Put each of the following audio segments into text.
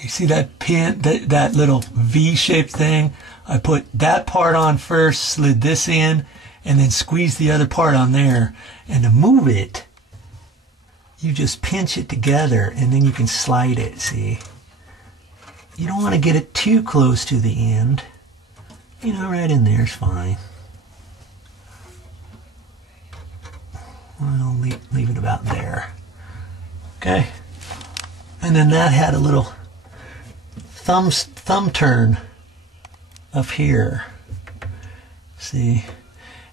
You see that pin, that little V-shaped thing? I put that part on first, slid this in, and then squeezed the other part on there. And to move it, you just pinch it together, and then you can slide it, see? You don't want to get it too close to the end. You know, right in there is fine. I'll leave it about there. Okay? And then that had a little thumb turn up here. See?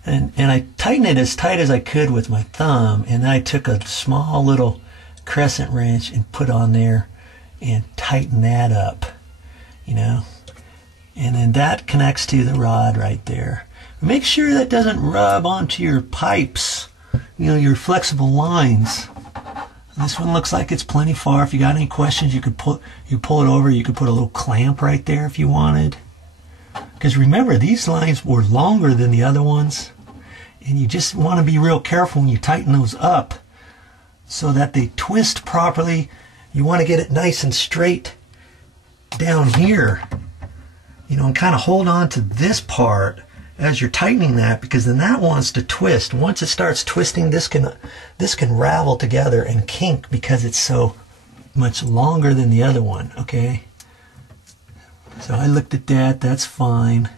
And I tightened it as tight as I could with my thumb, and then I took a small little crescent wrench and put on there and tighten that up, you know. And then that connects to the rod right there. Make sure that doesn't rub onto your pipes, you know, your flexible lines. This one looks like it's plenty far. If you got any questions, you pull it over. You could put a little clamp right there if you wanted. Because remember, these lines were longer than the other ones. And you just want to be real careful when you tighten those up so that they twist properly. You want to get it nice and straight down here, you know, and kind of hold on to this part as you're tightening that, because then that wants to twist. Once it starts twisting, this can ravel together and kink because it's so much longer than the other one, okay? So I looked at that, that's fine.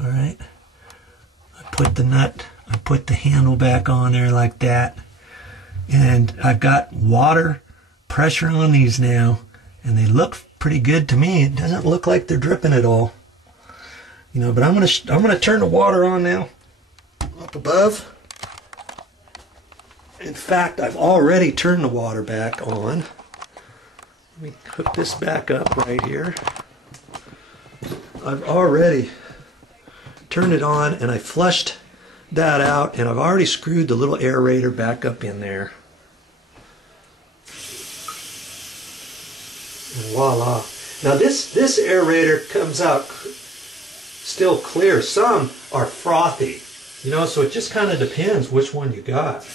All right. I put the nut, I put the handle back on there like that. And I've got water pressure on these now, and they look pretty good to me. It doesn't look like they're dripping at all. You know, but I'm gonna turn the water on now up above. In fact, I've already turned the water back on. Let me hook this back up right here. I've already turned it on, and I flushed that out, and I've already screwed the little aerator back up in there. And voila. Now this aerator comes out still clear. Some are frothy, you know, so it just kind of depends which one you got.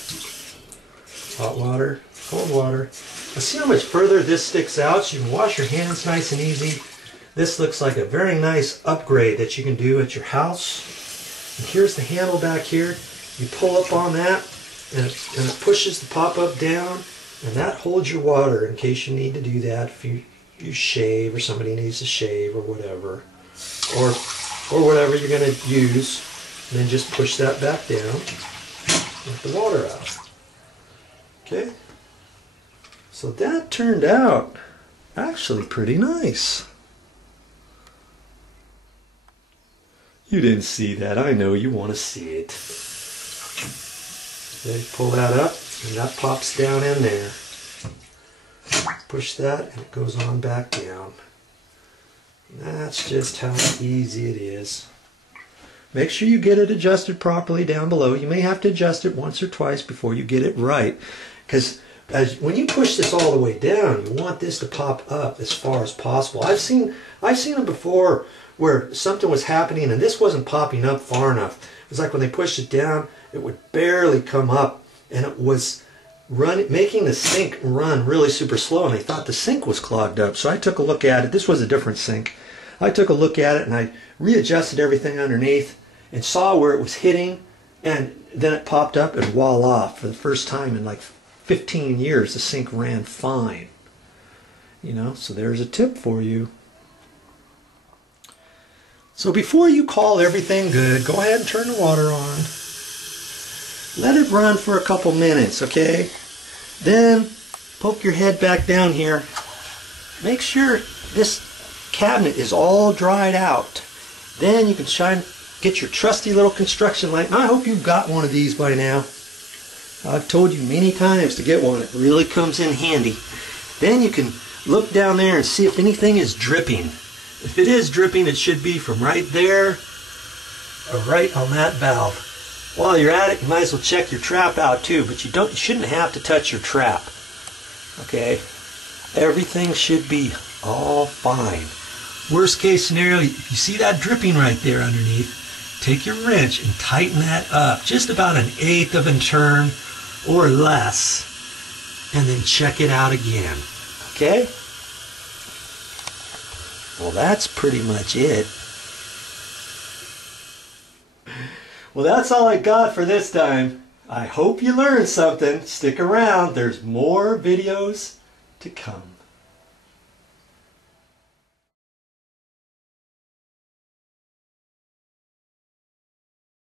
Hot water, cold water. Now see how much further this sticks out, so you can wash your hands nice and easy. This looks like a very nice upgrade that you can do at your house. And here's the handle back here. You pull up on that, and it pushes the pop-up down, and that holds your water in case you need to do that. If you shave, or somebody needs to shave, or whatever, or whatever you're going to use, and then just push that back down, let the water out. Okay, so that turned out actually pretty nice. You didn't see that. I know you want to see it. Then pull that up, and that pops down in there. Push that, and it goes on back down. That's just how easy it is. Make sure you get it adjusted properly down below. You may have to adjust it once or twice before you get it right, because when you push this all the way down, you want this to pop up as far as possible. I've seen them before where something was happening and this wasn't popping up far enough. It was like when they pushed it down, it would barely come up, and it was making the sink run really super slow, and they thought the sink was clogged up. So I took a look at it. This was a different sink. I took a look at it, and I readjusted everything underneath and saw where it was hitting, and then it popped up, and voila, for the first time in like 15 years the sink ran fine. You know, so there's a tip for you. So before you call everything good, go ahead and turn the water on. Let it run for a couple minutes, okay? Then poke your head back down here. Make sure this cabinet is all dried out. Then you can get your trusty little construction light. And I hope you've got one of these by now. I've told you many times to get one. It really comes in handy. Then you can look down there and see if anything is dripping. If it is dripping, it should be from right there or right on that valve. While you're at it, you might as well check your trap out too, but you shouldn't have to touch your trap. Okay? Everything should be all fine. Worst case scenario, if you see that dripping right there underneath, take your wrench and tighten that up just about 1/8 of a turn or less, and then check it out again. Okay? Well, that's pretty much it. Well, that's all I got for this time. I hope you learned something. Stick around. There's more videos to come.